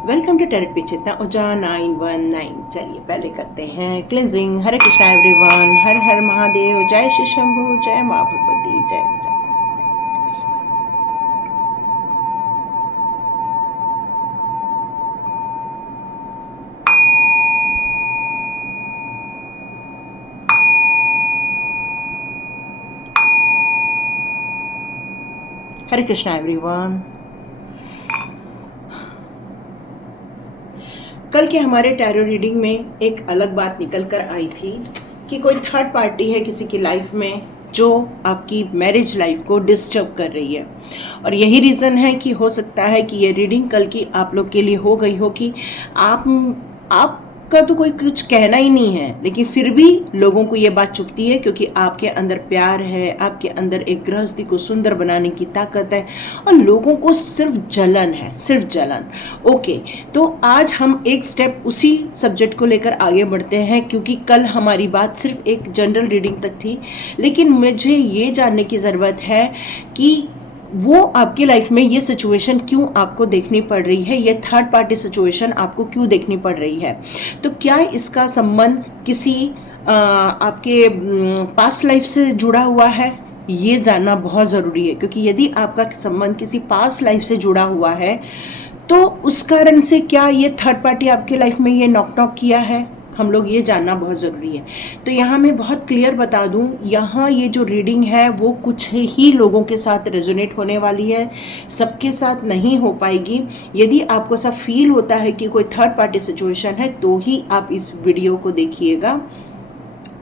Welcome to टेरेट विचेतना ऊर्जा 919। चलिए पहले करते हैं क्लिनजिंग। हरे कृष्णा एवरीवन, हर हर महादेव, जय श्री शंभू, जय माँ भगवती, जय जय। हरे कृष्णा एवरीवन। कल के हमारे टैरो रीडिंग में एक अलग बात निकल कर आई थी कि कोई थर्ड पार्टी है किसी की लाइफ में जो आपकी मैरिज लाइफ को डिस्टर्ब कर रही है। और यही रीज़न है कि हो सकता है कि ये रीडिंग कल की आप लोग के लिए हो गई हो कि आपका तो कोई कुछ कहना ही नहीं है, लेकिन फिर भी लोगों को ये बात चुभती है क्योंकि आपके अंदर प्यार है, आपके अंदर एक गृहस्थी को सुंदर बनाने की ताकत है और लोगों को सिर्फ जलन है, सिर्फ जलन। ओके, तो आज हम एक स्टेप उसी सब्जेक्ट को लेकर आगे बढ़ते हैं क्योंकि कल हमारी बात सिर्फ एक जनरल रीडिंग तक थी, लेकिन मुझे ये जानने की ज़रूरत है कि वो आपकी लाइफ में ये सिचुएशन क्यों आपको देखनी पड़ रही है, ये थर्ड पार्टी सिचुएशन आपको क्यों देखनी पड़ रही है। तो क्या इसका संबंध किसी आपके पास्ट लाइफ से जुड़ा हुआ है, ये जानना बहुत ज़रूरी है। क्योंकि यदि आपका संबंध किसी पास्ट लाइफ से जुड़ा हुआ है तो उस कारण से क्या ये थर्ड पार्टी आपके लाइफ में ये नॉक नॉक किया है, हम लोग ये जानना बहुत ज़रूरी है। तो यहाँ मैं बहुत क्लियर बता दूँ, यहाँ ये जो रीडिंग है वो कुछ ही लोगों के साथ रेजोनेट होने वाली है, सबके साथ नहीं हो पाएगी। यदि आपको ऐसा फील होता है कि कोई थर्ड पार्टी सिचुएशन है तो ही आप इस वीडियो को देखिएगा,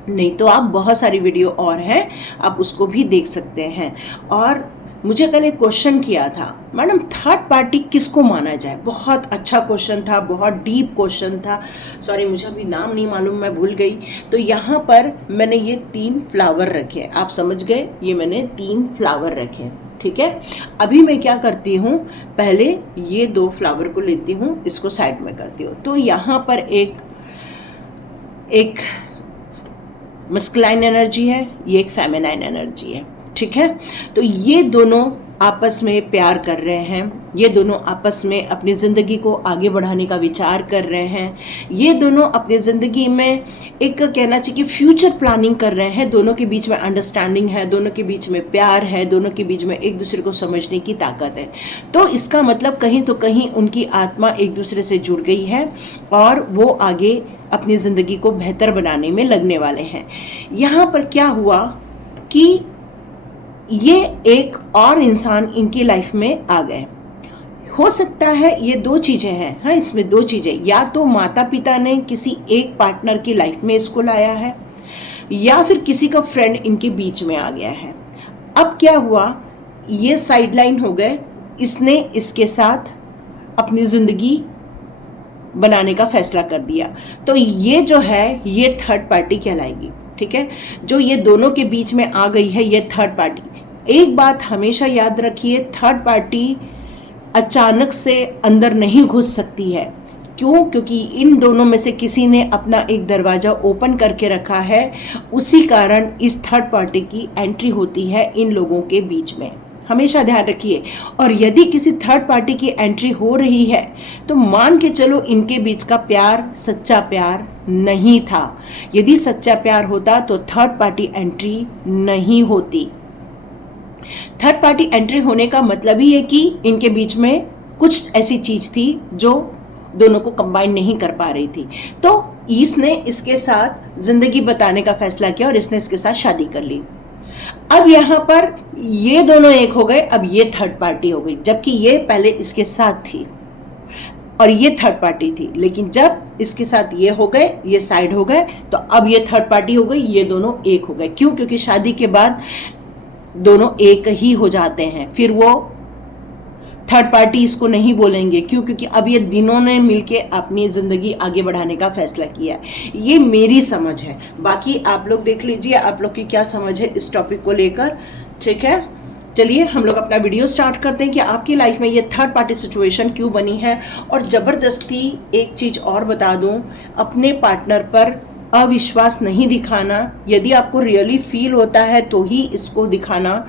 नहीं तो आप बहुत सारी वीडियो और हैं, आप उसको भी देख सकते हैं। और मुझे कल एक क्वेश्चन किया था, मैडम थर्ड पार्टी किसको माना जाए। बहुत अच्छा क्वेश्चन था, बहुत डीप क्वेश्चन था। सॉरी, मुझे अभी नाम नहीं मालूम, मैं भूल गई। तो यहाँ पर मैंने ये 3 फ्लावर रखे, आप समझ गए, ये मैंने 3 फ्लावर रखे, ठीक है। अभी मैं क्या करती हूँ, पहले ये 2 फ्लावर को लेती हूँ, इसको साइड में करती हूँ। तो यहाँ पर एक मस्कुलाइन एनर्जी है, ये एक फेमिनाइन एनर्जी है, ठीक है। तो ये दोनों आपस में प्यार कर रहे हैं, ये दोनों आपस में अपनी ज़िंदगी को आगे बढ़ाने का विचार कर रहे हैं, ये दोनों अपनी ज़िंदगी में एक कहना चाहिए कि फ्यूचर प्लानिंग कर रहे हैं। दोनों के बीच में अंडरस्टैंडिंग है, दोनों के बीच में प्यार है, दोनों के बीच में एक दूसरे को समझने की ताकत है। तो इसका मतलब कहीं तो कहीं उनकी आत्मा एक दूसरे से जुड़ गई है और वो आगे अपनी ज़िंदगी को बेहतर बनाने में लगने वाले हैं। यहाँ पर क्या हुआ कि ये एक और इंसान इनकी लाइफ में आ गए। हो सकता है ये 2 चीज़ें हैं, हाँ, इसमें 2 चीज़ें, या तो माता पिता ने किसी एक पार्टनर की लाइफ में इसको लाया है या फिर किसी का फ्रेंड इनके बीच में आ गया है। अब क्या हुआ, ये साइडलाइन हो गए, इसने इसके साथ अपनी ज़िंदगी बनाने का फैसला कर दिया। तो ये जो है ये थर्ड पार्टी कहलाएगी, ठीक है। जो ये दोनों के बीच में आ गई है ये थर्ड पार्टी। एक बात हमेशा याद रखिए, थर्ड पार्टी अचानक से अंदर नहीं घुस सकती है। क्यों? क्योंकि इन दोनों में से किसी ने अपना एक दरवाज़ा ओपन करके रखा है, उसी कारण इस थर्ड पार्टी की एंट्री होती है इन लोगों के बीच में, हमेशा ध्यान रखिए। और यदि किसी थर्ड पार्टी की एंट्री हो रही है तो मान के चलो इनके बीच का प्यार सच्चा प्यार नहीं था। यदि सच्चा प्यार होता तो थर्ड पार्टी एंट्री नहीं होती। थर्ड पार्टी एंट्री होने का मतलब ही है कि इनके बीच में कुछ ऐसी चीज थी जो दोनों को कंबाइन नहीं कर पा रही थी। तो इसने इसके साथ जिंदगी बताने का फैसला किया और इसने इसके साथ शादी कर ली। अब यहाँ पर ये दोनों एक हो गए, अब ये थर्ड पार्टी हो गई, जबकि ये पहले इसके साथ थी और ये थर्ड पार्टी थी। लेकिन जब इसके साथ ये हो गए, ये साइड हो गए, तो अब ये थर्ड पार्टी हो गई, ये दोनों एक हो गए। क्यों? क्योंकि शादी के बाद दोनों एक ही हो जाते हैं, फिर वो थर्ड पार्टी इसको नहीं बोलेंगे। क्यों? क्योंकि अब ये दिनों ने मिलके अपनी ज़िंदगी आगे बढ़ाने का फैसला किया है। ये मेरी समझ है, बाकी आप लोग देख लीजिए आप लोग की क्या समझ है इस टॉपिक को लेकर, ठीक है। चलिए हम लोग अपना वीडियो स्टार्ट करते हैं कि आपकी लाइफ में ये थर्ड पार्टी सिचुएशन क्यों बनी है। और ज़बरदस्ती एक चीज़ और बता दूँ, अपने पार्टनर पर अविश्वास नहीं दिखाना। यदि आपको रियली फील होता है तो ही इसको दिखाना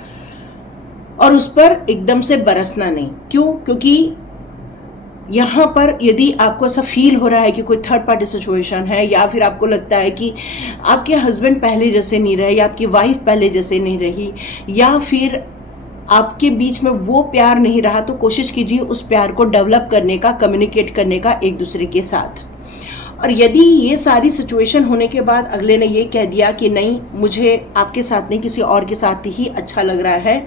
और उस पर एकदम से बरसना नहीं। क्यों? क्योंकि यहाँ पर यदि आपको ऐसा फील हो रहा है कि कोई थर्ड पार्टी सिचुएशन है, या फिर आपको लगता है कि आपके हस्बैंड पहले जैसे नहीं रहे, या आपकी वाइफ पहले जैसे नहीं रही, या फिर आपके बीच में वो प्यार नहीं रहा, तो कोशिश कीजिए उस प्यार को डेवलप करने का, कम्युनिकेट करने का एक दूसरे के साथ। और यदि ये सारी सिचुएशन होने के बाद अगले ने ये कह दिया कि नहीं, मुझे आपके साथ नहीं किसी और के साथ ही अच्छा लग रहा है,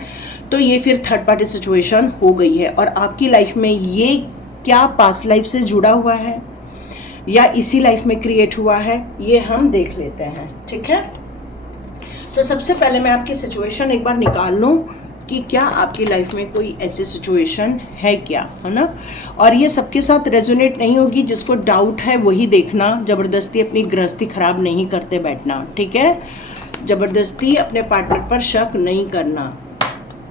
तो ये फिर थर्ड पार्टी सिचुएशन हो गई है। और आपकी लाइफ में ये क्या पास्ट लाइफ से जुड़ा हुआ है या इसी लाइफ में क्रिएट हुआ है, ये हम देख लेते हैं। ठीक है, तो सबसे पहले मैं आपकी सिचुएशन एक बार निकाल लूँ कि क्या आपकी लाइफ में कोई ऐसी सिचुएशन है क्या, है ना। और ये सबके साथ रेजोनेट नहीं होगी, जिसको डाउट है वही देखना, ज़बरदस्ती अपनी गृहस्थी खराब नहीं करते बैठना। ठीक है, ज़बरदस्ती अपने पार्टनर पर शक नहीं करना,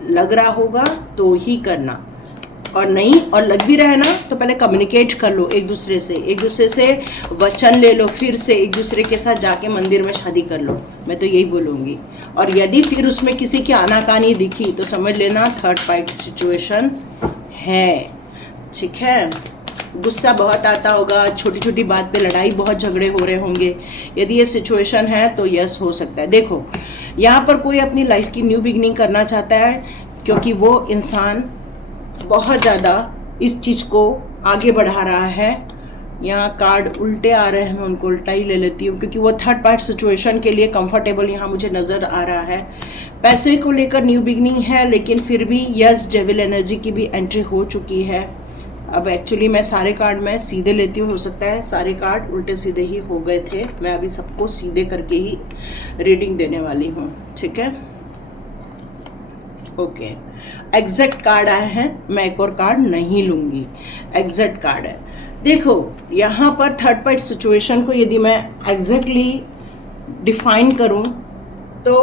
लग रहा होगा तो ही करना, और नहीं और लग भी रहा है ना तो पहले कम्युनिकेट कर लो एक दूसरे से वचन ले लो, फिर से एक दूसरे के साथ जाके मंदिर में शादी कर लो, मैं तो यही बोलूँगी। और यदि फिर उसमें किसी की आनाकानी दिखी तो समझ लेना थर्ड पार्टी सिचुएशन है। ठीक है, गुस्सा बहुत आता होगा, छोटी छोटी बात पे लड़ाई, बहुत झगड़े हो रहे होंगे। यदि ये सिचुएशन है तो यस हो सकता है। देखो, यहाँ पर कोई अपनी लाइफ की न्यू बिगनिंग करना चाहता है, क्योंकि वो इंसान बहुत ज़्यादा इस चीज़ को आगे बढ़ा रहा है। यहाँ कार्ड उल्टे आ रहे हैं, मैं उनको उल्टा ही ले लेती हूँ, क्योंकि वो थर्ड पार्ट सिचुएशन के लिए कंफर्टेबल यहाँ मुझे नज़र आ रहा है। पैसे को लेकर न्यू बिगनिंग है, लेकिन फिर भी यस डेविल एनर्जी की भी एंट्री हो चुकी है। अब एक्चुअली मैं सारे कार्ड मैं सीधे लेती हूँ, हो सकता है सारे कार्ड उल्टे सीधे ही हो गए थे, मैं अभी सबको सीधे करके ही रीडिंग देने वाली हूँ। ठीक है, ओके, एग्जैक्ट कार्ड आए हैं, मैं एक और कार्ड नहीं लूँगी, एग्जैक्ट कार्ड है। देखो, यहाँ पर थर्ड पार्टी सिचुएशन को यदि मैं एग्जैक्टली डिफाइन करूँ तो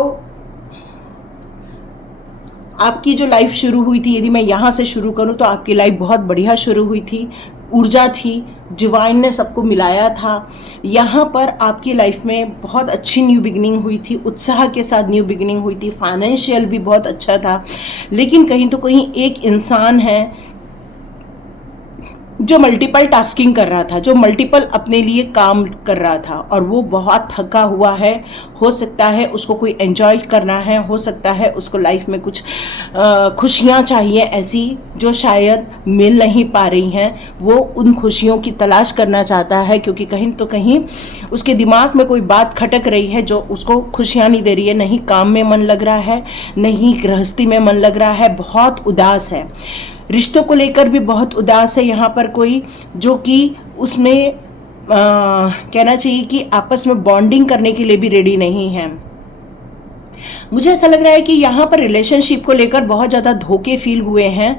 आपकी जो लाइफ शुरू हुई थी, यदि मैं यहाँ से शुरू करूँ तो आपकी लाइफ बहुत बढ़िया शुरू हुई थी, ऊर्जा थी, डिवाइन ने सबको मिलाया था। यहाँ पर आपकी लाइफ में बहुत अच्छी न्यू बिगनिंग हुई थी, उत्साह के साथ न्यू बिगनिंग हुई थी, फाइनेंशियल भी बहुत अच्छा था। लेकिन कहीं तो कहीं एक इंसान है जो मल्टीपल टास्किंग कर रहा था, जो मल्टीपल अपने लिए काम कर रहा था, और वो बहुत थका हुआ है। हो सकता है उसको कोई एंजॉय करना है, हो सकता है उसको लाइफ में कुछ खुशियाँ चाहिए ऐसी जो शायद मिल नहीं पा रही हैं। वो उन खुशियों की तलाश करना चाहता है, क्योंकि कहीं तो कहीं उसके दिमाग में कोई बात खटक रही है जो उसको खुशियाँ नहीं दे रही है। नहीं काम में मन लग रहा है, नहीं गृहस्थी में मन लग रहा है, बहुत उदास है, रिश्तों को लेकर भी बहुत उदास है। यहाँ पर कोई जो कि उसमें कहना चाहिए कि आपस में बॉन्डिंग करने के लिए भी रेडी नहीं है। मुझे ऐसा लग रहा है कि यहाँ पर रिलेशनशिप को लेकर बहुत ज़्यादा धोखे फील हुए हैं।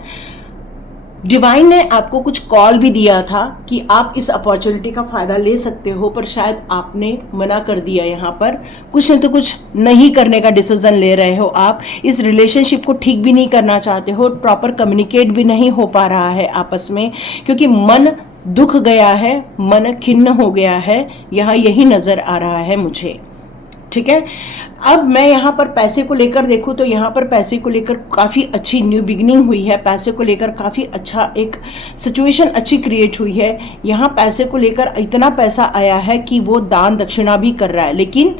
डिवाइन ने आपको कुछ कॉल भी दिया था कि आप इस अपॉर्चुनिटी का फ़ायदा ले सकते हो, पर शायद आपने मना कर दिया। यहाँ पर कुछ न तो कुछ नहीं करने का डिसीजन ले रहे हो, आप इस रिलेशनशिप को ठीक भी नहीं करना चाहते हो, प्रॉपर कम्युनिकेट भी नहीं हो पा रहा है आपस में, क्योंकि मन दुख गया है, मन खिन्न हो गया है, यहाँ यही नज़र आ रहा है मुझे। ठीक है, अब मैं यहाँ पर पैसे को लेकर देखूँ तो यहाँ पर पैसे को लेकर काफ़ी अच्छी न्यू बिगनिंग हुई है, पैसे को लेकर काफ़ी अच्छा एक सिचुएशन अच्छी क्रिएट हुई है। यहाँ पैसे को लेकर इतना पैसा आया है कि वो दान दक्षिणा भी कर रहा है, लेकिन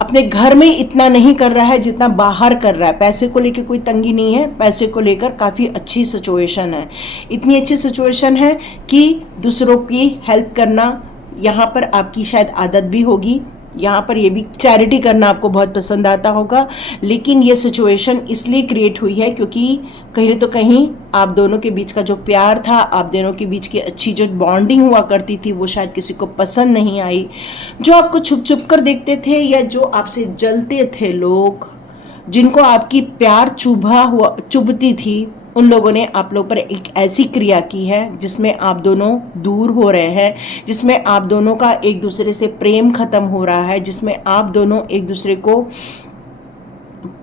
अपने घर में इतना नहीं कर रहा है जितना बाहर कर रहा है। पैसे को लेकर कोई तंगी नहीं है, पैसे को लेकर काफ़ी अच्छी सिचुएशन है। इतनी अच्छी सिचुएशन है कि दूसरों की हेल्प करना यहाँ पर आपकी शायद आदत भी होगी। यहाँ पर ये भी चैरिटी करना आपको बहुत पसंद आता होगा, लेकिन ये सिचुएशन इसलिए क्रिएट हुई है क्योंकि कहीं तो कहीं आप दोनों के बीच का जो प्यार था, आप दोनों के बीच की अच्छी जो बॉन्डिंग हुआ करती थी, वो शायद किसी को पसंद नहीं आई। जो आपको छुप छुप कर देखते थे या जो आपसे जलते थे लोग, जिनको आपकी प्यार चुभती थी, उन लोगों ने आप लोग पर एक ऐसी क्रिया की है जिसमें आप दोनों दूर हो रहे हैं, जिसमें आप दोनों का एक दूसरे से प्रेम खत्म हो रहा है, जिसमें आप दोनों एक दूसरे को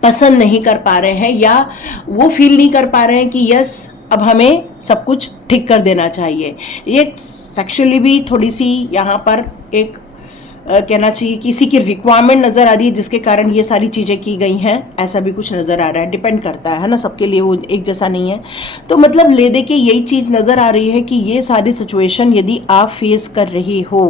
पसंद नहीं कर पा रहे हैं, या वो फील नहीं कर पा रहे हैं कि यस अब हमें सब कुछ ठीक कर देना चाहिए। ये सेक्सुअली भी थोड़ी सी यहाँ पर एक कहना चाहिए किसी की रिक्वायरमेंट नज़र आ रही है जिसके कारण ये सारी चीज़ें की गई हैं, ऐसा भी कुछ नज़र आ रहा है। डिपेंड करता है ना, सबके लिए वो एक जैसा नहीं है। तो मतलब ले दे के यही चीज़ नज़र आ रही है कि ये सारी सिचुएशन यदि आप फेस कर रही हो,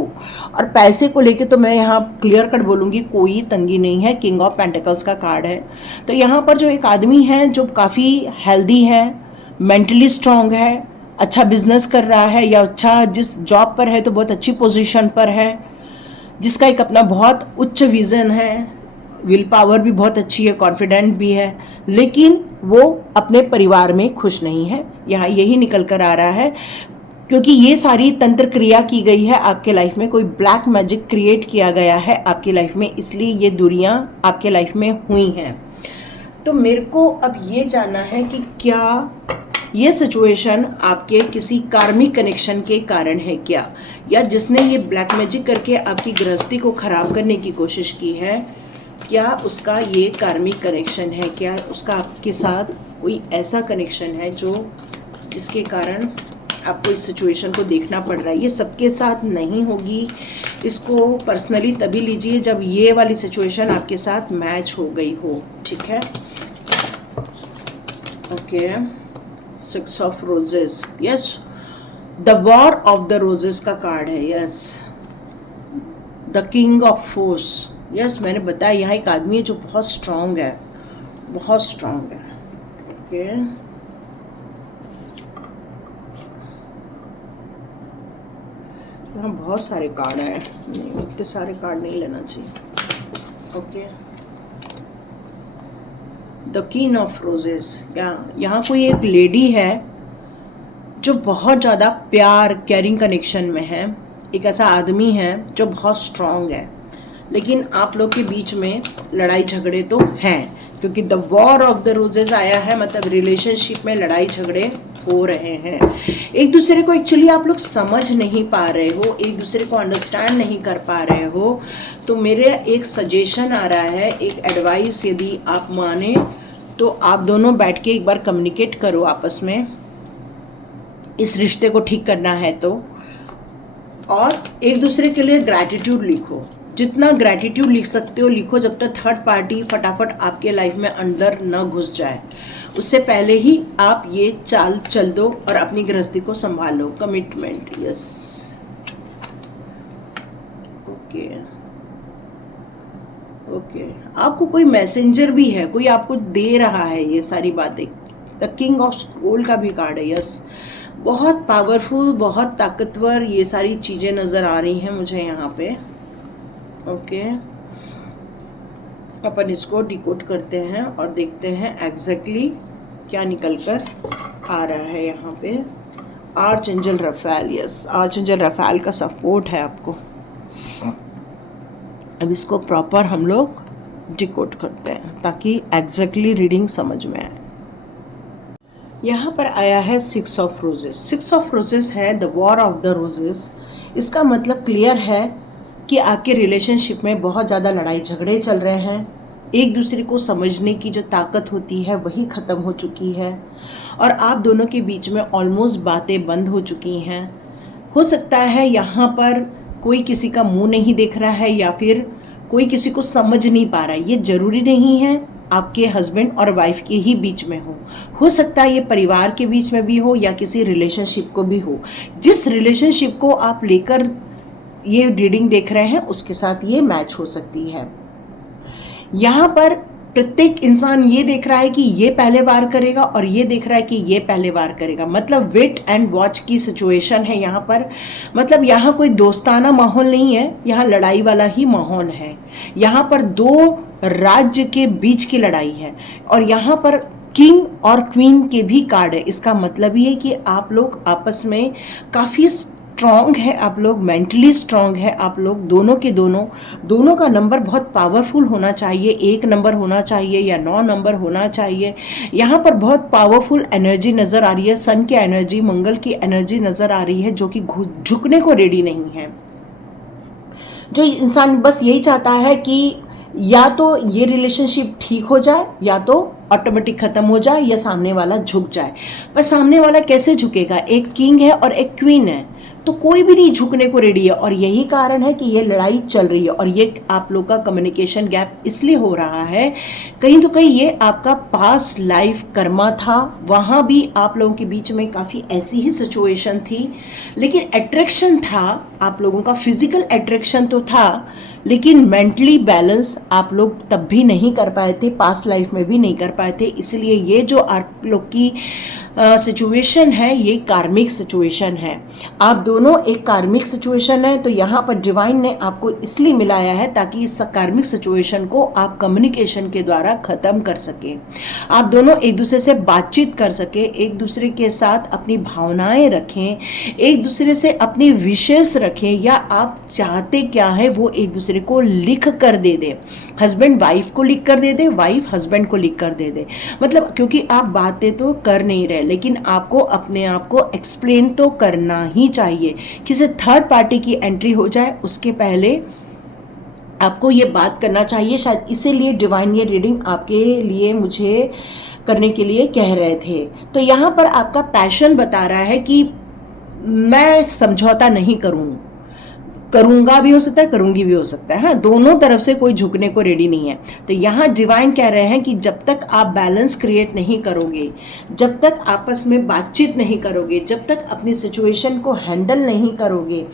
और पैसे को लेके तो मैं यहाँ क्लियर कट बोलूँगी कोई तंगी नहीं है। किंग ऑफ पेंटिकल्स का कार्ड है। तो यहाँ पर जो एक आदमी है जो काफ़ी हेल्दी है, मेंटली स्ट्रांग है, अच्छा बिजनेस कर रहा है, या अच्छा जिस जॉब पर है तो बहुत अच्छी पोजीशन पर है, जिसका एक अपना बहुत उच्च विज़न है, विल पावर भी बहुत अच्छी है, कॉन्फिडेंट भी है, लेकिन वो अपने परिवार में खुश नहीं है। यहाँ यही निकल कर आ रहा है, क्योंकि ये सारी तंत्र क्रिया की गई है आपके लाइफ में, कोई ब्लैक मैजिक क्रिएट किया गया है आपकी लाइफ में, इसलिए ये दूरियां आपके लाइफ में हुई हैं। तो मेरे को अब ये जानना है कि क्या ये सिचुएशन आपके किसी कार्मिक कनेक्शन के कारण है क्या, या जिसने ये ब्लैक मैजिक करके आपकी गृहस्थी को खराब करने की कोशिश की है, क्या उसका ये कार्मिक कनेक्शन है, क्या उसका आपके साथ कोई ऐसा कनेक्शन है जो जिसके कारण आपको इस सिचुएशन को देखना पड़ रहा है। ये सबके साथ नहीं होगी, इसको पर्सनली तभी लीजिए जब ये वाली सिचुएशन आपके साथ मैच हो गई हो, ठीक है। Okay, 6 of roses, yes, the war of the roses का कार्ड है, yes, the king of force, yes, मैंने बताया यहाँ एक आदमी है जो बहुत स्ट्रांग है, बहुत स्ट्रांग है। ओके, यहाँ बहुत सारे कार्ड हैं, नहीं इतने सारे कार्ड नहीं लेना चाहिए। Okay, the queen of roses, यहाँ कोई एक लेडी है जो बहुत ज़्यादा प्यार केयरिंग कनेक्शन में है, एक ऐसा आदमी है जो बहुत स्ट्रांग है, लेकिन आप लोग के बीच में लड़ाई झगड़े तो हैं, क्योंकि the war of the roses आया है, मतलब रिलेशनशिप में लड़ाई झगड़े हो रहे हैं। एक दूसरे को एक्चुअली आप लोग समझ नहीं पा रहे हो, एक दूसरे को अंडरस्टैंड नहीं कर पा रहे हो। तो मेरे एक सजेशन आ रहा है, एक एडवाइस यदि आप माने तो आप दोनों बैठ के एक बार कम्युनिकेट करो आपस में, इस रिश्ते को ठीक करना है तो, और एक दूसरे के लिए ग्रैटिट्यूड लिखो, जितना ग्रैटिट्यूड लिख सकते हो लिखो, जब तक थर्ड पार्टी फटाफट आपके लाइफ में अंदर न घुस जाए, उससे पहले ही आप ये चाल चल दो और अपनी गृहस्थी को संभाल लो। कमिटमेंट, यस, ओके ओके, आपको कोई मैसेंजर भी है, कोई आपको दे रहा है ये सारी बातें। द किंग ऑफ स्क्रोल का भी कार्ड है, यस, बहुत पावरफुल, बहुत ताकतवर ये सारी चीज़ें नज़र आ रही हैं मुझे यहाँ पे। ओके, अपन इसको डिकोड करते हैं और देखते हैं एग्जैक्टली क्या निकल कर आ रहा है यहाँ पे। आर्चएंजल रफेल, यस, आर्चएंजल रफेल का सपोर्ट है आपको। अब इसको प्रॉपर हम लोग डिकोड करते हैं ताकि एग्जैक्टली रीडिंग समझ में आए। यहाँ पर आया है 6 ऑफ रोजेस। 6 ऑफ रोजेस है the war of the roses. इसका मतलब क्लियर है कि आपके रिलेशनशिप में बहुत ज़्यादा लड़ाई झगड़े चल रहे हैं, एक दूसरे को समझने की जो ताकत होती है वही ख़त्म हो चुकी है, और आप दोनों के बीच में ऑलमोस्ट बातें बंद हो चुकी हैं। हो सकता है यहाँ पर कोई किसी का मुंह नहीं देख रहा है, या फिर कोई किसी को समझ नहीं पा रहा है। ये ज़रूरी नहीं है आपके हस्बैंड और वाइफ के ही बीच में हो सकता है ये परिवार के बीच में भी हो, या किसी रिलेशनशिप को भी हो। जिस रिलेशनशिप को आप लेकर ये रीडिंग देख रहे हैं उसके साथ ये मैच हो सकती है। यहाँ पर प्रत्येक इंसान ये देख रहा है कि ये पहले वार करेगा, और ये देख रहा है कि ये पहले वार करेगा, मतलब वेट एंड वॉच की सिचुएशन है यहाँ पर। मतलब यहाँ कोई दोस्ताना माहौल नहीं है, यहाँ लड़ाई वाला ही माहौल है। यहाँ पर दो राज्य के बीच की लड़ाई है, और यहाँ पर किंग और क्वीन के भी कार्ड है। इसका मतलब ये है कि आप लोग आपस में काफ़ी स्ट्रॉन्ग है, आप लोग मेंटली स्ट्रॉन्ग है, आप लोग दोनों के दोनों का नंबर बहुत पावरफुल होना चाहिए, 1 नंबर होना चाहिए या 9 नंबर होना चाहिए। यहाँ पर बहुत पावरफुल एनर्जी नज़र आ रही है, सन की एनर्जी, मंगल की एनर्जी नज़र आ रही है, जो कि झुकने को रेडी नहीं है। जो इंसान बस यही चाहता है कि या तो ये रिलेशनशिप ठीक हो जाए, या तो ऑटोमेटिक ख़त्म हो जाए, या सामने वाला झुक जाए। पर सामने वाला कैसे झुकेगा? एक किंग है और एक क्वीन है, तो कोई भी नहीं झुकने को रेडी है, और यही कारण है कि ये लड़ाई चल रही है। और ये आप लोग का कम्युनिकेशन गैप इसलिए हो रहा है, कहीं तो कहीं ये आपका पास्ट लाइफ कर्मा था, वहाँ भी आप लोगों के बीच में काफ़ी ऐसी ही सिचुएशन थी, लेकिन अट्रैक्शन था, आप लोगों का फिजिकल अट्रैक्शन तो था, लेकिन मेंटली बैलेंस आप लोग तब भी नहीं कर पाए थे, पास्ट लाइफ में भी नहीं कर पाए थे। इसलिए ये जो आप लोग की सिचुएशन है, ये कार्मिक सिचुएशन है। आप दोनों एक कार्मिक सिचुएशन है, तो यहाँ पर डिवाइन ने आपको इसलिए मिलाया है ताकि इस कार्मिक सिचुएशन को आप कम्युनिकेशन के द्वारा ख़त्म कर सके, आप दोनों एक दूसरे से बातचीत कर सके, एक दूसरे के साथ अपनी भावनाएं रखें, एक दूसरे से अपनी विशेष रखें, या आप चाहते क्या है वो एक दूसरे को लिख कर दे दे। हस्बैंड वाइफ को लिख कर दे दे, वाइफ हस्बैंड को लिख कर दे दे। मतलब क्योंकि आप बातें तो कर नहीं रहे, लेकिन आपको अपने आप को एक्सप्लेन तो करना ही चाहिए। किसी थर्ड पार्टी की एंट्री हो जाए उसके पहले आपको ये बात करना चाहिए। शायद इसीलिए डिवाइन ये रीडिंग आपके लिए मुझे करने के लिए कह रहे थे। तो यहाँ पर आपका पैशन बता रहा है कि मैं समझौता नहीं करूंगा भी हो सकता है, करूंगी भी हो सकता है। हाँ, दोनों तरफ से कोई झुकने को रेडी नहीं है। तो यहाँ डिवाइन कह रहे हैं कि जब तक आप बैलेंस क्रिएट नहीं करोगे, जब तक आपस में बातचीत नहीं करोगे, जब तक अपनी सिचुएशन को हैंडल नहीं करोगे,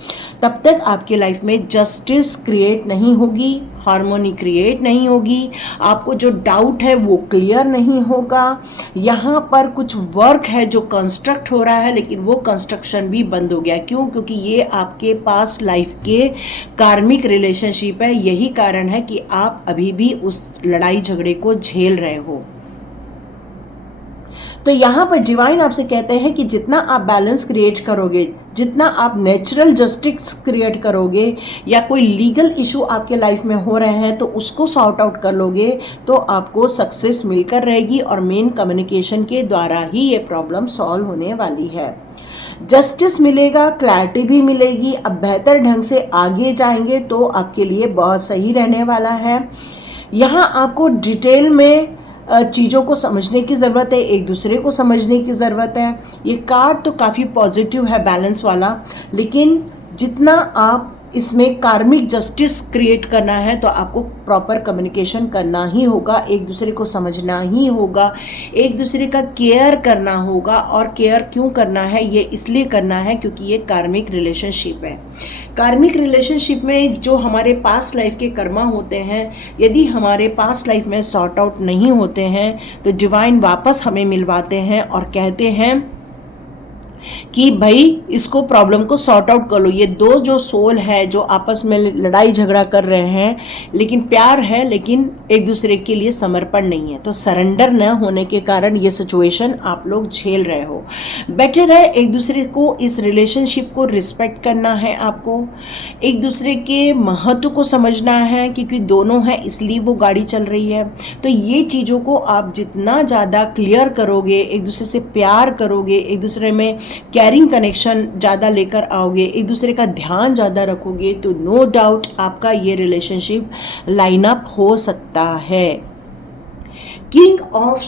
तब तक आपके लाइफ में जस्टिस क्रिएट नहीं होगी, हार्मोनी क्रिएट नहीं होगी, आपको जो डाउट है वो क्लियर नहीं होगा। यहाँ पर कुछ वर्क है जो कंस्ट्रक्ट हो रहा है, लेकिन वो कंस्ट्रक्शन भी बंद हो गया। क्यों? क्योंकि ये आपके पास्ट लाइफ के कार्मिक रिलेशनशिप है। यही कारण है कि आप अभी भी उस लड़ाई झगड़े को झेल रहे हो। तो यहाँ पर डिवाइन आपसे कहते हैं कि जितना आप बैलेंस क्रिएट करोगे, जितना आप नेचुरल जस्टिस क्रिएट करोगे, या कोई लीगल इशू आपके लाइफ में हो रहे हैं तो उसको सॉर्ट आउट कर लोगे, तो आपको सक्सेस मिलकर रहेगी, और मेन कम्युनिकेशन के द्वारा ही ये प्रॉब्लम सॉल्व होने वाली है। जस्टिस मिलेगा, क्लैरिटी भी मिलेगी, अब बेहतर ढंग से आगे जाएंगे तो आपके लिए बहुत सही रहने वाला है। यहाँ आपको डिटेल में चीज़ों को समझने की ज़रूरत है, एक दूसरे को समझने की ज़रूरत है। ये कार्ड तो काफ़ी पॉजिटिव है, बैलेंस वाला, लेकिन जितना आप इसमें कार्मिक जस्टिस क्रिएट करना है तो आपको प्रॉपर कम्युनिकेशन करना ही होगा, एक दूसरे को समझना ही होगा, एक दूसरे का केयर करना होगा। और केयर क्यों करना है? ये इसलिए करना है क्योंकि ये कार्मिक रिलेशनशिप है। कार्मिक रिलेशनशिप में जो हमारे पास्ट लाइफ के कर्मा होते हैं, यदि हमारे पास्ट लाइफ में सॉर्ट आउट नहीं होते हैं तो डिवाइन वापस हमें मिलवाते हैं और कहते हैं कि भाई इसको प्रॉब्लम को सॉर्ट आउट कर लो। ये दो जो सोल है जो आपस में लड़ाई झगड़ा कर रहे हैं, लेकिन प्यार है, लेकिन एक दूसरे के लिए समर्पण नहीं है, तो सरेंडर न होने के कारण ये सिचुएशन आप लोग झेल रहे हो। बेटर है एक दूसरे को, इस रिलेशनशिप को रिस्पेक्ट करना है, आपको एक दूसरे के महत्व को समझना है, क्योंकि दोनों हैं इसलिए वो गाड़ी चल रही है। तो ये चीज़ों को आप जितना ज़्यादा क्लियर करोगे, एक दूसरे से प्यार करोगे, एक दूसरे में कैरिंग कनेक्शन ज़्यादा लेकर आओगे, एक दूसरे का ध्यान ज़्यादा रखोगे, तो नो डाउट आपका ये रिलेशनशिप लाइन अप हो सकता है। किंग ऑफ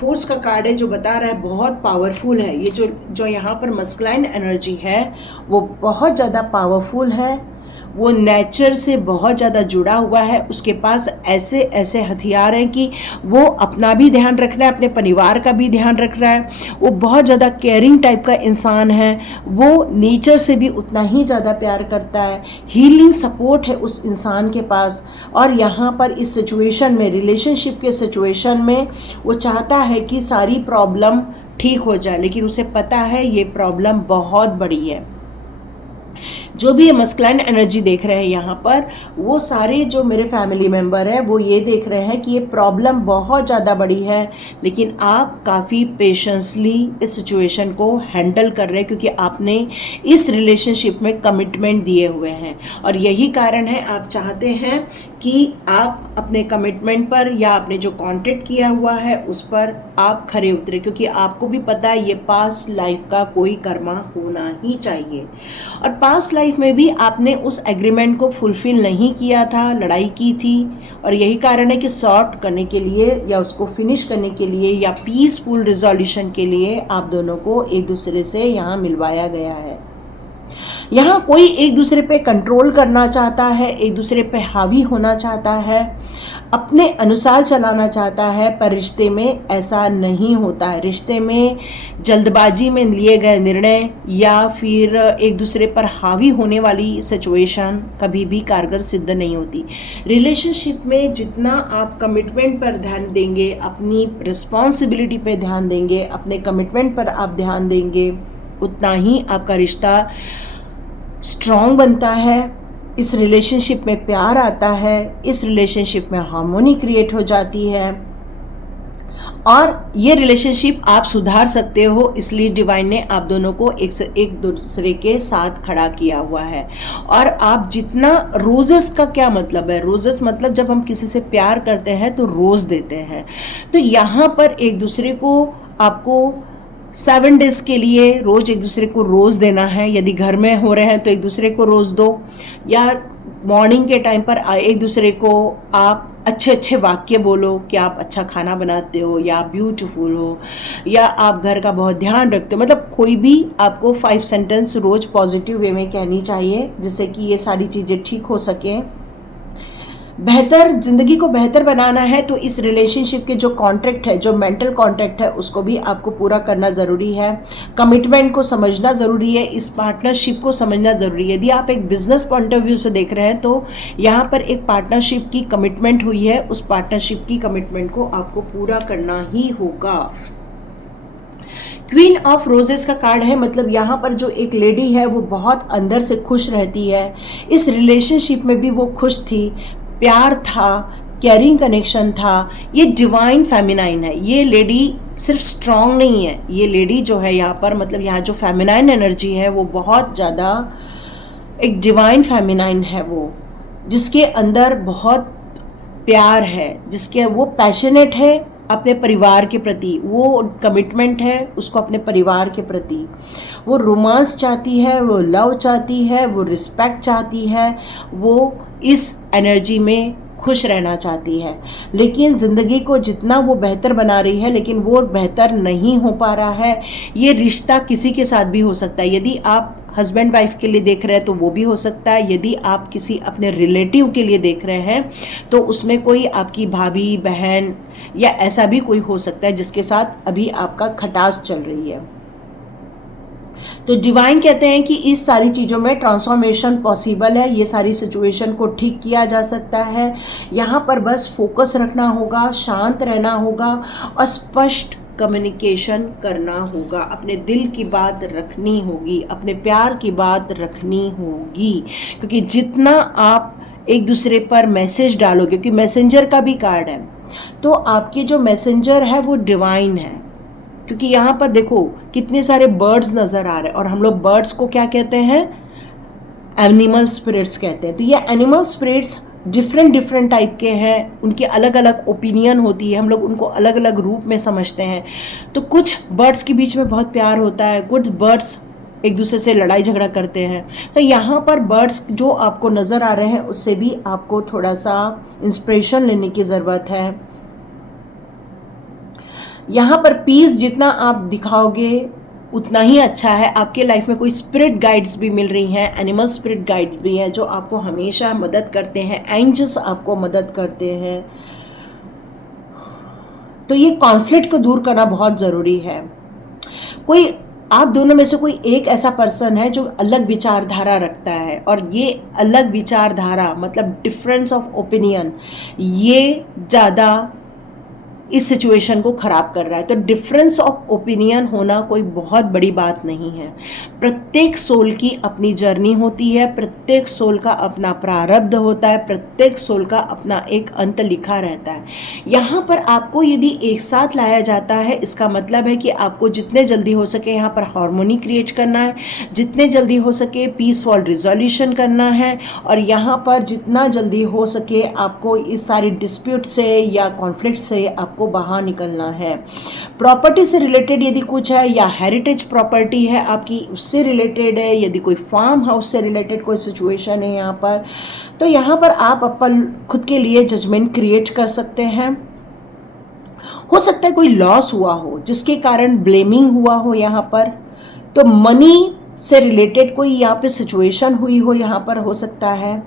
फोर्स का कार्ड है जो बता रहा है बहुत पावरफुल है। ये जो यहाँ पर मस्कुलाइन एनर्जी है वो बहुत ज़्यादा पावरफुल है, वो नेचर से बहुत ज़्यादा जुड़ा हुआ है। उसके पास ऐसे ऐसे हथियार हैं कि वो अपना भी ध्यान रख रहा है, अपने परिवार का भी ध्यान रख रहा है। वो बहुत ज़्यादा केयरिंग टाइप का इंसान है, वो नेचर से भी उतना ही ज़्यादा प्यार करता है। हीलिंग सपोर्ट है उस इंसान के पास, और यहाँ पर इस सिचुएशन में, रिलेशनशिप के सिचुएशन में, वो चाहता है कि सारी प्रॉब्लम ठीक हो जाए, लेकिन उसे पता है ये प्रॉब्लम बहुत बड़ी है। जो भी ये मस्कुलाइन एनर्जी देख रहे हैं यहाँ पर, वो सारे जो मेरे फैमिली मेम्बर हैं वो ये देख रहे हैं कि ये प्रॉब्लम बहुत ज़्यादा बड़ी है, लेकिन आप काफ़ी पेशेंसली इस सिचुएशन को हैंडल कर रहे हैं, क्योंकि आपने इस रिलेशनशिप में कमिटमेंट दिए हुए हैं। और यही कारण है आप चाहते हैं कि आप अपने कमिटमेंट पर, या आपने जो कॉन्ट्रैक्ट किया हुआ है उस पर आप खरे उतरे, क्योंकि आपको भी पता है ये पास्ट लाइफ का कोई कर्मा होना ही चाहिए। और पास्ट लाइफ में भी आपने उस एग्रीमेंट को फुलफिल नहीं किया था, लड़ाई की थी, और यही कारण है कि सॉर्ट करने के लिए, या उसको फिनिश करने के लिए, या पीसफुल रिजोल्यूशन के लिए आप दोनों को एक दूसरे से यहाँ मिलवाया गया है। यहाँ कोई एक दूसरे पे कंट्रोल करना चाहता है, एक दूसरे पे हावी होना चाहता है, अपने अनुसार चलाना चाहता है, पर रिश्ते में ऐसा नहीं होता है। रिश्ते में जल्दबाजी में लिए गए निर्णय या फिर एक दूसरे पर हावी होने वाली सिचुएशन कभी भी कारगर सिद्ध नहीं होती। रिलेशनशिप में जितना आप कमिटमेंट पर ध्यान देंगे, अपनी रिस्पॉन्सिबिलिटी पे ध्यान देंगे, अपने कमिटमेंट पर आप ध्यान देंगे, उतना ही आपका रिश्ता स्ट्रॉन्ग बनता है। इस रिलेशनशिप में प्यार आता है, इस रिलेशनशिप में हार्मोनी क्रिएट हो जाती है और ये रिलेशनशिप आप सुधार सकते हो, इसलिए डिवाइन ने आप दोनों को एक दूसरे के साथ खड़ा किया हुआ है। और आप जितना रोजेस का क्या मतलब है, रोजेस मतलब जब हम किसी से प्यार करते हैं तो रोज देते हैं। तो यहाँ पर एक दूसरे को आपको 7 डेज के लिए रोज एक दूसरे को रोज देना है। यदि घर में हो रहे हैं तो एक दूसरे को रोज दो, या मॉर्निंग के टाइम पर एक दूसरे को आप अच्छे अच्छे वाक्य बोलो कि आप अच्छा खाना बनाते हो, या आप ब्यूटीफुल हो, या आप घर का बहुत ध्यान रखते हो। मतलब कोई भी आपको 5 सेंटेंस रोज पॉजिटिव वे में कहनी चाहिए, जिससे कि ये सारी चीज़ें ठीक हो सकें। बेहतर ज़िंदगी को बेहतर बनाना है तो इस रिलेशनशिप के जो कॉन्ट्रैक्ट है, जो मेंटल कॉन्ट्रैक्ट है, उसको भी आपको पूरा करना ज़रूरी है। कमिटमेंट को समझना ज़रूरी है, इस पार्टनरशिप को समझना ज़रूरी है। यदि आप एक बिजनेस पॉइंट ऑफ व्यू से देख रहे हैं तो यहाँ पर एक पार्टनरशिप की कमिटमेंट हुई है, उस पार्टनरशिप की कमिटमेंट को आपको पूरा करना ही होगा। क्वीन ऑफ रोजेस का कार्ड है, मतलब यहाँ पर जो एक लेडी है वो बहुत अंदर से खुश रहती है। इस रिलेशनशिप में भी वो खुश थी, प्यार था, कैरिंग कनेक्शन था। ये डिवाइन फेमिनाइन है। ये लेडी सिर्फ स्ट्रांग नहीं है, ये लेडी जो है यहाँ पर, मतलब यहाँ जो फेमिनाइन एनर्जी है वो बहुत ज़्यादा एक डिवाइन फेमिनाइन है, वो जिसके अंदर बहुत प्यार है, जिसके वो पैशनेट है अपने परिवार के प्रति, वो कमिटमेंट है उसको अपने परिवार के प्रति, वो रोमांस चाहती है, वो लव चाहती है, वो रिस्पेक्ट चाहती है, वो इस एनर्जी में खुश रहना चाहती है। लेकिन ज़िंदगी को जितना वो बेहतर बना रही है, लेकिन वो बेहतर नहीं हो पा रहा है। ये रिश्ता किसी के साथ भी हो सकता है। यदि आप हस्बैंड वाइफ के लिए देख रहे हैं तो वो भी हो सकता है। यदि आप किसी अपने रिलेटिव के लिए देख रहे हैं तो उसमें कोई आपकी भाभी, बहन या ऐसा भी कोई हो सकता है जिसके साथ अभी आपका खटास चल रही है। तो डिवाइन कहते हैं कि इस सारी चीज़ों में ट्रांसफॉर्मेशन पॉसिबल है, ये सारी सिचुएशन को ठीक किया जा सकता है। यहाँ पर बस फोकस रखना होगा, शांत रहना होगा और स्पष्ट कम्युनिकेशन करना होगा। अपने दिल की बात रखनी होगी, अपने प्यार की बात रखनी होगी, क्योंकि जितना आप एक दूसरे पर मैसेज डालोगे, क्योंकि मैसेंजर का भी कार्ड है, तो आपके जो मैसेंजर है वो डिवाइन है। क्योंकि यहाँ पर देखो कितने सारे बर्ड्स नज़र आ रहे हैं, और हम लोग बर्ड्स को क्या कहते हैं, एनिमल स्पिरिट्स कहते हैं। तो ये एनिमल स्पिरिट्स डिफरेंट टाइप के हैं, उनकी अलग अलग ओपिनियन होती है, हम लोग उनको अलग अलग रूप में समझते हैं। तो कुछ बर्ड्स के बीच में बहुत प्यार होता है, कुछ बर्ड्स एक दूसरे से लड़ाई झगड़ा करते हैं। तो यहाँ पर बर्ड्स जो आपको नज़र आ रहे हैं उससे भी आपको थोड़ा सा इंस्पिरेशन लेने की ज़रूरत है। यहाँ पर पीस जितना आप दिखाओगे उतना ही अच्छा है। आपके लाइफ में कोई स्पिरिट गाइड्स भी मिल रही हैं, एनिमल स्पिरिट गाइड्स भी हैं जो आपको हमेशा मदद करते हैं, एंजल्स आपको मदद करते हैं। तो ये कॉन्फ्लिक्ट को दूर करना बहुत ज़रूरी है। कोई आप दोनों में से कोई एक ऐसा पर्सन है जो अलग विचारधारा रखता है, और ये अलग विचारधारा मतलब डिफरेंस ऑफ ओपिनियन, ये ज़्यादा इस सिचुएशन को ख़राब कर रहा है। तो डिफरेंस ऑफ ओपिनियन होना कोई बहुत बड़ी बात नहीं है। प्रत्येक सोल की अपनी जर्नी होती है, प्रत्येक सोल का अपना प्रारब्ध होता है, प्रत्येक सोल का अपना एक अंत लिखा रहता है। यहाँ पर आपको यदि एक साथ लाया जाता है, इसका मतलब है कि आपको जितने जल्दी हो सके यहाँ पर हार्मोनी क्रिएट करना है, जितने जल्दी हो सके पीसफुल रिजोल्यूशन करना है, और यहाँ पर जितना जल्दी हो सके आपको इस सारी डिस्प्यूट से या कॉन्फ्लिक्ट से आपको बाहर निकलना है। प्रॉपर्टी से रिलेटेड यदि कुछ है, या हेरिटेज प्रॉपर्टी है आपकी, उससे रिलेटेड है, यदि कोई फार्म हाउस से रिलेटेड कोई सिचुएशन है यहाँ पर, तो यहाँ पर आप अपन खुद के लिए जजमेंट क्रिएट कर सकते हैं। हो सकता है कोई लॉस हुआ हो जिसके कारण ब्लेमिंग हुआ हो यहाँ पर, तो मनी से रिलेटेड कोई यहाँ पे सिचुएशन हुई हो, यहाँ पर हो सकता है।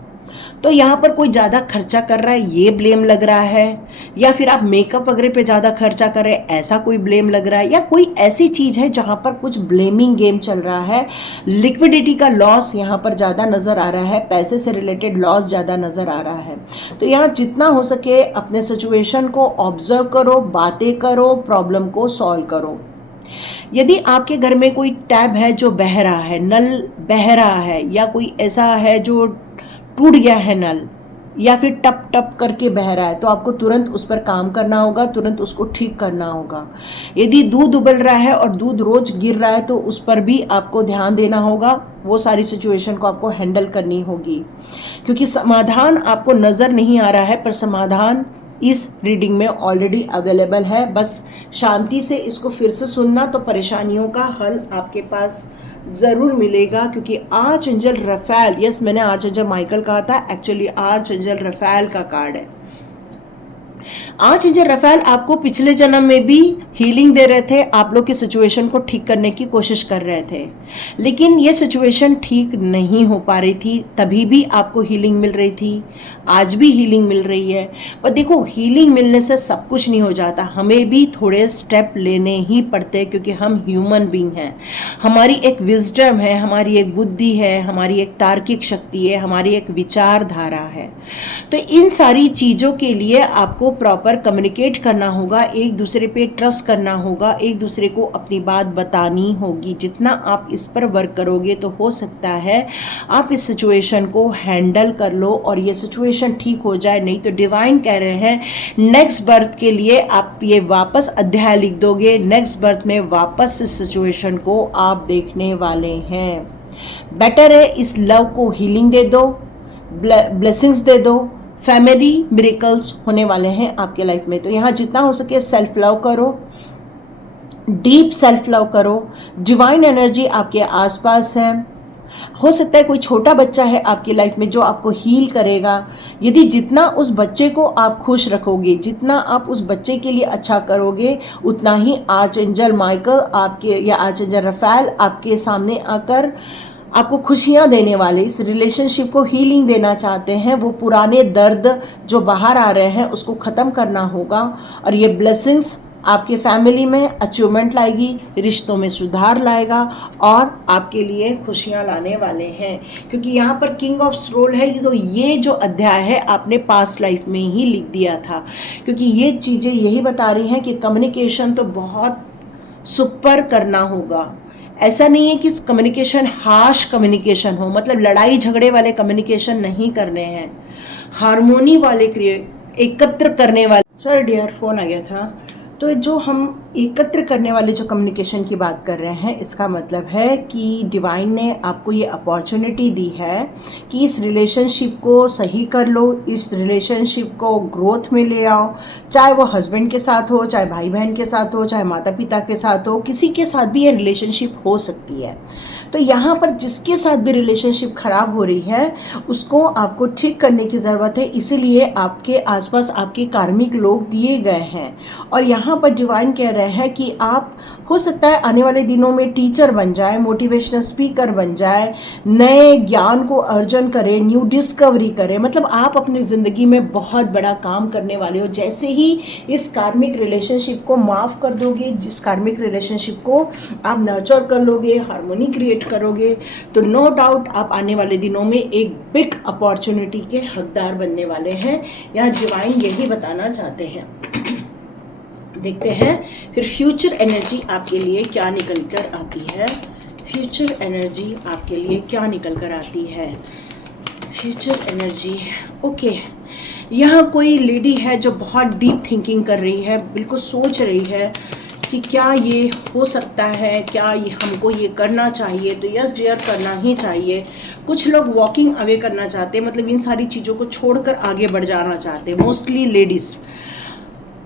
तो यहाँ पर कोई ज़्यादा खर्चा कर रहा है, ये ब्लेम लग रहा है, या फिर आप मेकअप वगैरह पे ज़्यादा खर्चा कर रहे हैं, ऐसा कोई ब्लेम लग रहा है, या कोई ऐसी चीज़ है जहाँ पर कुछ ब्लेमिंग गेम चल रहा है। लिक्विडिटी का लॉस यहाँ पर ज़्यादा नज़र आ रहा है, पैसे से रिलेटेड लॉस ज़्यादा नज़र आ रहा है। तो यहाँ जितना हो सके अपने सिचुएशन को ऑब्जर्व करो, बातें करो, प्रॉब्लम को सॉल्व करो। यदि आपके घर में कोई टैब है जो बह रहा है, नल बह रहा है, या कोई ऐसा है जो टूट गया है नल, या फिर टप टप करके बह रहा है, तो आपको तुरंत उस पर काम करना होगा, तुरंत उसको ठीक करना होगा। यदि दूध उबल रहा है और दूध रोज गिर रहा है, तो उस पर भी आपको ध्यान देना होगा, वो सारी सिचुएशन को आपको हैंडल करनी होगी, क्योंकि समाधान आपको नज़र नहीं आ रहा है, पर समाधान इस रीडिंग में ऑलरेडी अवेलेबल है। बस शांति से इसको फिर से सुनना, तो परेशानियों का हल आपके पास ज़रूर मिलेगा। क्योंकि आर्चएंजल रफेल, यस मैंने आर्चएंजल माइकल कहा था, एक्चुअली आर्चएंजल रफेल का कार्ड है। आर्चएंजल रफेल आपको पिछले जन्म में भी हीलिंग दे रहे थे, आप लोग की सिचुएशन को ठीक करने की कोशिश कर रहे थे, लेकिन ये सिचुएशन ठीक नहीं हो पा रही थी, तभी भी आपको हीलिंग मिल रही थी, आज भी हीलिंग मिल रही है। पर देखो, हीलिंग मिलने से सब कुछ नहीं हो जाता, हमें भी थोड़े स्टेप लेने ही पड़ते हैं, क्योंकि हम ह्यूमन बीइंग हैं। हमारी एक विजडम है, हमारी एक बुद्धि है, हमारी एक तार्किक शक्ति है, हमारी एक विचारधारा है। तो इन सारी चीज़ों के लिए आपको प्रॉपर कम्युनिकेट करना होगा, एक दूसरे पे ट्रस्ट करना होगा, एक दूसरे को अपनी बात बतानी होगी। जितना आप इस पर वर्क करोगे, तो हो सकता है आप इस सिचुएशन को हैंडल कर लो और ये सिचुएशन ठीक हो जाए। नहीं तो डिवाइन कह रहे हैं नेक्स्ट बर्थ के लिए आप ये वापस अध्याय लिख दोगे, नेक्स्ट बर्थ में वापस इस सिचुएशन को आप देखने वाले हैं। बेटर है इस लव को हीलिंग दे दो, ब्लेसिंग्स दे दो, फैमिली मिरेकल्स होने वाले हैं आपके लाइफ में। तो यहाँ जितना हो सके सेल्फ लव करो, डीप सेल्फ लव करो। डिवाइन एनर्जी आपके आसपास है। हो सकता है कोई छोटा बच्चा है आपकी लाइफ में जो आपको हील करेगा। यदि जितना उस बच्चे को आप खुश रखोगे, जितना आप उस बच्चे के लिए अच्छा करोगे, उतना ही आर्चएंजल माइकल आपके या आर्चएंजल रफेल आपके सामने आकर आपको खुशियाँ देने वाले, इस रिलेशनशिप को हीलिंग देना चाहते हैं। वो पुराने दर्द जो बाहर आ रहे हैं उसको ख़त्म करना होगा, और ये ब्लेसिंग्स आपके फैमिली में अचीवमेंट लाएगी, रिश्तों में सुधार लाएगा, और आपके लिए खुशियाँ लाने वाले हैं। क्योंकि यहाँ पर किंग ऑफ स्क्रोल है, तो ये जो अध्याय है आपने पास्ट लाइफ में ही लिख दिया था। क्योंकि ये चीज़ें यही बता रही हैं कि कम्युनिकेशन तो बहुत सुपर करना होगा। ऐसा नहीं है कि कम्युनिकेशन हार्श कम्युनिकेशन हो, मतलब लड़ाई झगड़े वाले कम्युनिकेशन नहीं करने हैं, हारमोनी वाले एकत्र करने वाले, सॉरी डियर फ़ोन आ गया था। तो जो हम एकत्र करने वाले जो कम्युनिकेशन की बात कर रहे हैं, इसका मतलब है कि डिवाइन ने आपको ये अपॉर्चुनिटी दी है कि इस रिलेशनशिप को सही कर लो, इस रिलेशनशिप को ग्रोथ में ले आओ। चाहे वो हस्बैंड के साथ हो, चाहे भाई बहन के साथ हो, चाहे माता पिता के साथ हो, किसी के साथ भी ये रिलेशनशिप हो सकती है। तो यहाँ पर जिसके साथ भी रिलेशनशिप ख़राब हो रही है, उसको आपको ठीक करने की ज़रूरत है। इसीलिए आपके आसपास आपके कार्मिक लोग दिए गए हैं, और यहाँ पर डिवाइन कह रहे हैं कि आप हो सकता है आने वाले दिनों में टीचर बन जाए, मोटिवेशनल स्पीकर बन जाए, नए ज्ञान को अर्जन करें, न्यू डिस्कवरी करें। मतलब आप अपनी ज़िंदगी में बहुत बड़ा काम करने वाले हो। जैसे ही इस कार्मिक रिलेशनशिप को माफ़ कर दोगे, जिस कार्मिक रिलेशनशिप को आप नर्चर कर लोगे, हार्मोनी क्रिएट करोगे, तो नो डाउट आप आने वाले दिनों में एक बिग अपॉर्चुनिटी के हकदार बनने वाले हैं। यहाँ डिवाइन यही बताना चाहते हैं। देखते हैं फिर फ्यूचर एनर्जी आपके लिए क्या निकल कर आती है। फ्यूचर एनर्जी आपके लिए क्या निकल कर आती है। Future energy okay. यहाँ कोई लेडी है जो बहुत डीप थिंकिंग कर रही है, बिल्कुल सोच रही है कि क्या ये हो सकता है, क्या ये हमको ये करना चाहिए। तो यस डियर, करना ही चाहिए। कुछ लोग वॉकिंग अवे करना चाहते हैं, मतलब इन सारी चीज़ों को छोड़कर आगे बढ़ जाना चाहते हैं। मोस्टली लेडीज़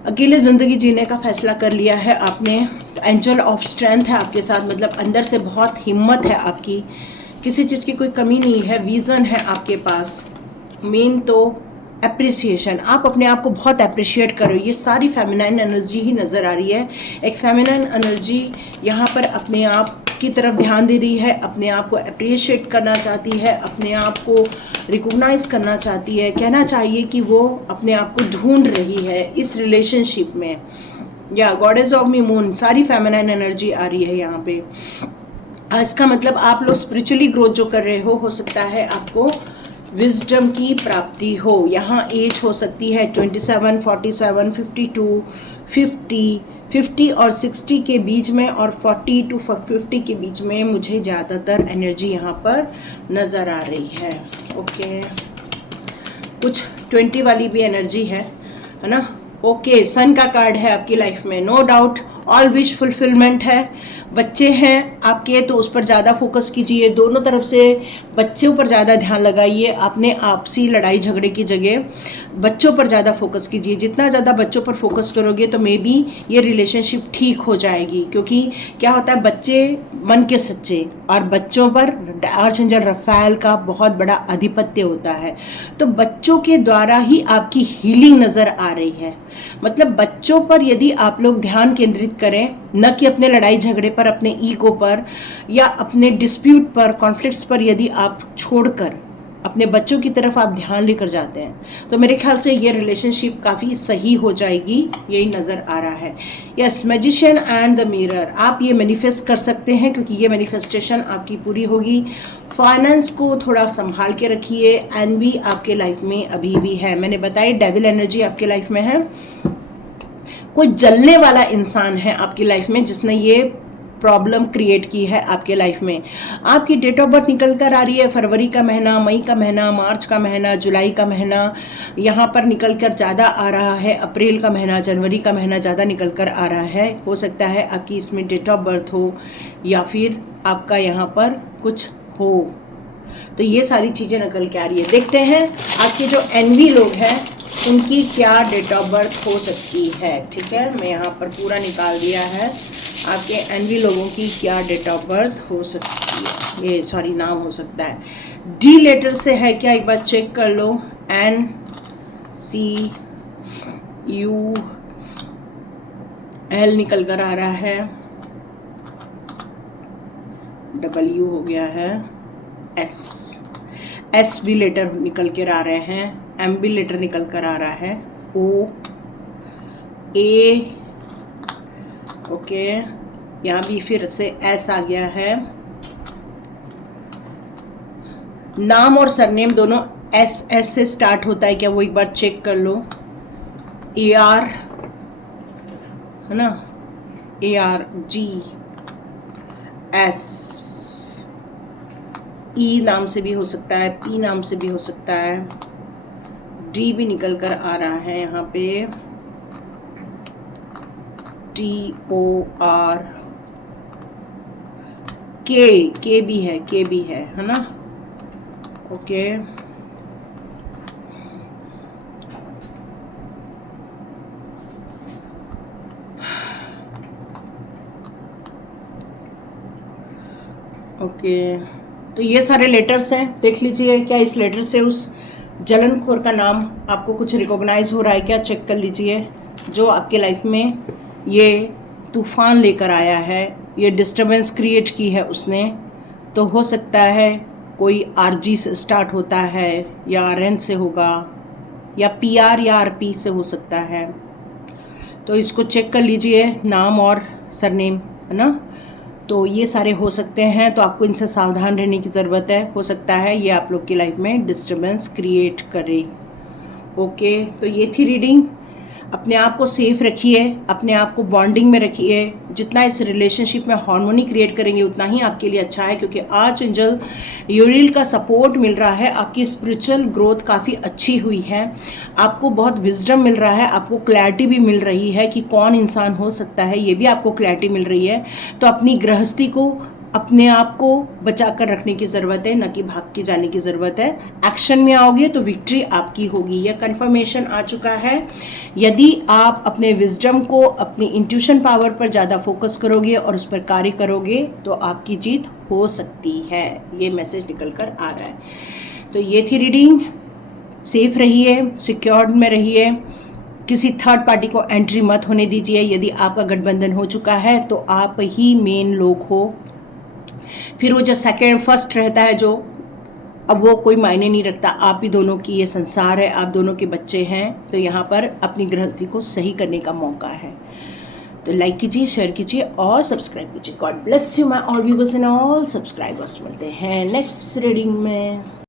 अकेले ज़िंदगी जीने का फैसला कर लिया है आपने। एंजल ऑफ स्ट्रेंथ है आपके साथ, मतलब अंदर से बहुत हिम्मत है आपकी, किसी चीज़ की कोई कमी नहीं है, विज़न है आपके पास। मेन तो एप्रिसिएशन, आप अपने आप को बहुत अप्रिशिएट करो। ये सारी फेमिनाइन एनर्जी ही नज़र आ रही है। एक फेमिनाइन एनर्जी यहाँ पर अपने आप की तरफ ध्यान दे रही है, अपने आप को अप्रिशिएट करना चाहती है, अपने आप को रिकॉग्नाइज करना चाहती है, कहना चाहिए कि वो अपने आप को ढूंढ रही है इस रिलेशनशिप में। या गॉडेस ऑफ मी मून, सारी फेमिनाइन एनर्जी आ रही है यहाँ पे। आज का मतलब आप लोग स्पिरिचुअली ग्रोथ जो कर रहे हो सकता है आपको विजडम की प्राप्ति हो। यहाँ एज हो सकती है 27, 47, 52, 50 और 60 के बीच में, और 40 to 50 के बीच में मुझे ज़्यादातर एनर्जी यहाँ पर नज़र आ रही है। ओके, कुछ 20 वाली भी एनर्जी है ना। ओके, सन का कार्ड है आपकी लाइफ में, no doubt all wish fulfilment है। बच्चे हैं आपके तो उस पर ज़्यादा फोकस कीजिए, दोनों तरफ से बच्चों पर ज़्यादा ध्यान लगाइए। आपने आपसी लड़ाई झगड़े की जगह बच्चों पर ज़्यादा फोकस कीजिए। जितना ज़्यादा बच्चों पर फोकस करोगे तो मे बी ये रिलेशनशिप ठीक हो जाएगी, क्योंकि क्या होता है बच्चे मन के सच्चे, और बच्चों पर आर्चएंजल रफाएल का बहुत बड़ा आधिपत्य होता है। तो बच्चों के द्वारा ही आपकी हीलिंग नज़र आ रही है। मतलब बच्चों पर यदि आप लोग ध्यान केंद्रित करें, न कि अपने लड़ाई झगड़े पर, अपने ईगो पर या अपने डिस्प्यूट पर, कॉन्फ्लिक्ट्स पर यदि आप छोड़कर अपने बच्चों की तरफ आप ध्यान लेकर जाते हैं तो मेरे ख्याल से ये रिलेशनशिप काफ़ी सही हो जाएगी, यही नज़र आ रहा है। Yes, magician and the mirror, आप ये मैनिफेस्ट कर सकते हैं क्योंकि ये मैनिफेस्टेशन आपकी पूरी होगी। फाइनेंस को थोड़ा संभाल के रखिए, एनवी आपके लाइफ में अभी भी है। मैंने बताया डेविल एनर्जी आपके लाइफ में है। कोई जलने वाला इंसान है आपकी लाइफ में जिसने ये प्रॉब्लम क्रिएट की है आपके लाइफ में। आपकी डेट ऑफ बर्थ निकल कर आ रही है फरवरी का महीना, मई का महीना, मार्च का महीना, जुलाई का महीना यहाँ पर निकल कर ज़्यादा आ रहा है, अप्रैल का महीना, जनवरी का महीना ज़्यादा निकल कर आ रहा है। हो सकता है आपकी इसमें डेट ऑफ बर्थ हो या फिर आपका यहाँ पर कुछ हो, तो ये सारी चीज़ें निकल के आ रही है। देखते हैं आपके जो एनवी लोग हैं उनकी क्या डेट ऑफ बर्थ हो सकती है। ठीक है, मैं यहाँ पर पूरा निकाल दिया है। आपके एनवी लोगों की क्या डेट ऑफ बर्थ हो सकती है, ये सॉरी नाम हो सकता है। डी लेटर से है क्या, एक बार चेक कर लो। NCU, L निकल कर आ रहा है, W हो गया है, S भी लेटर निकल कर आ रहे हैं, M भी लेटर निकल कर आ रहा है, O, A, ओके, यहाँ भी फिर से S आ गया है। नाम और सरनेम दोनों S से स्टार्ट होता है क्या, वो एक बार चेक कर लो। AR है ना, AR, G, S, E नाम से भी हो सकता है, P नाम से भी हो सकता है, D भी निकल कर आ रहा है यहाँ पे, TOR, K भी है ना। ओके, ओके, तो ये सारे लेटर्स हैं, देख लीजिए क्या इस लेटर से उस जलनखोर का नाम आपको कुछ रिकॉग्नाइज हो रहा है क्या, चेक कर लीजिए। जो आपके लाइफ में ये तूफान लेकर आया है, ये डिस्टर्बेंस क्रिएट की है उसने, तो हो सकता है कोई RG से स्टार्ट होता है या RN से होगा या PR या RP से हो सकता है। तो इसको चेक कर लीजिए, नाम और सरनेम है ना, तो ये सारे हो सकते हैं। तो आपको इनसे सावधान रहने की ज़रूरत है, हो सकता है ये आप लोग की लाइफ में डिस्टर्बेंस क्रिएट करे। ओके, तो ये थी रीडिंग। अपने आप को सेफ रखिए, अपने आप को बॉन्डिंग में रखिए। जितना इस रिलेशनशिप में हार्मोनी क्रिएट करेंगे उतना ही आपके लिए अच्छा है, क्योंकि आर्चएंजल यूरियल का सपोर्ट मिल रहा है। आपकी स्पिरिचुअल ग्रोथ काफ़ी अच्छी हुई है, आपको बहुत विजडम मिल रहा है, आपको क्लैरिटी भी मिल रही है कि कौन इंसान हो सकता है, ये भी आपको क्लैरिटी मिल रही है। तो अपनी गृहस्थी को, अपने आप को बचा कर रखने की ज़रूरत है, न कि भाग के जाने की ज़रूरत है। एक्शन में आओगे तो विक्ट्री आपकी होगी, यह कन्फर्मेशन आ चुका है। यदि आप अपने विजडम को, अपनी इंट्यूशन पावर पर ज़्यादा फोकस करोगे और उस पर कार्य करोगे तो आपकी जीत हो सकती है, ये मैसेज निकल कर आ रहा है। तो ये थी रीडिंग। सेफ रहिए, सिक्योर्ड में रहिए, किसी थर्ड पार्टी को एंट्री मत होने दीजिए। यदि आपका गठबंधन हो चुका है तो आप ही मेन लोग हो फिर वो जो सेकंड फर्स्ट रहता है जो, अब वो कोई मायने नहीं रखता, आप ही दोनों की ये संसार है, आप दोनों के बच्चे हैं, तो यहाँ पर अपनी गृहस्थी को सही करने का मौका है। तो लाइक कीजिए, शेयर कीजिए और सब्सक्राइब कीजिए। God bless you my all viewers and all subscribers. मिलते हैं नेक्स्ट रीडिंग में।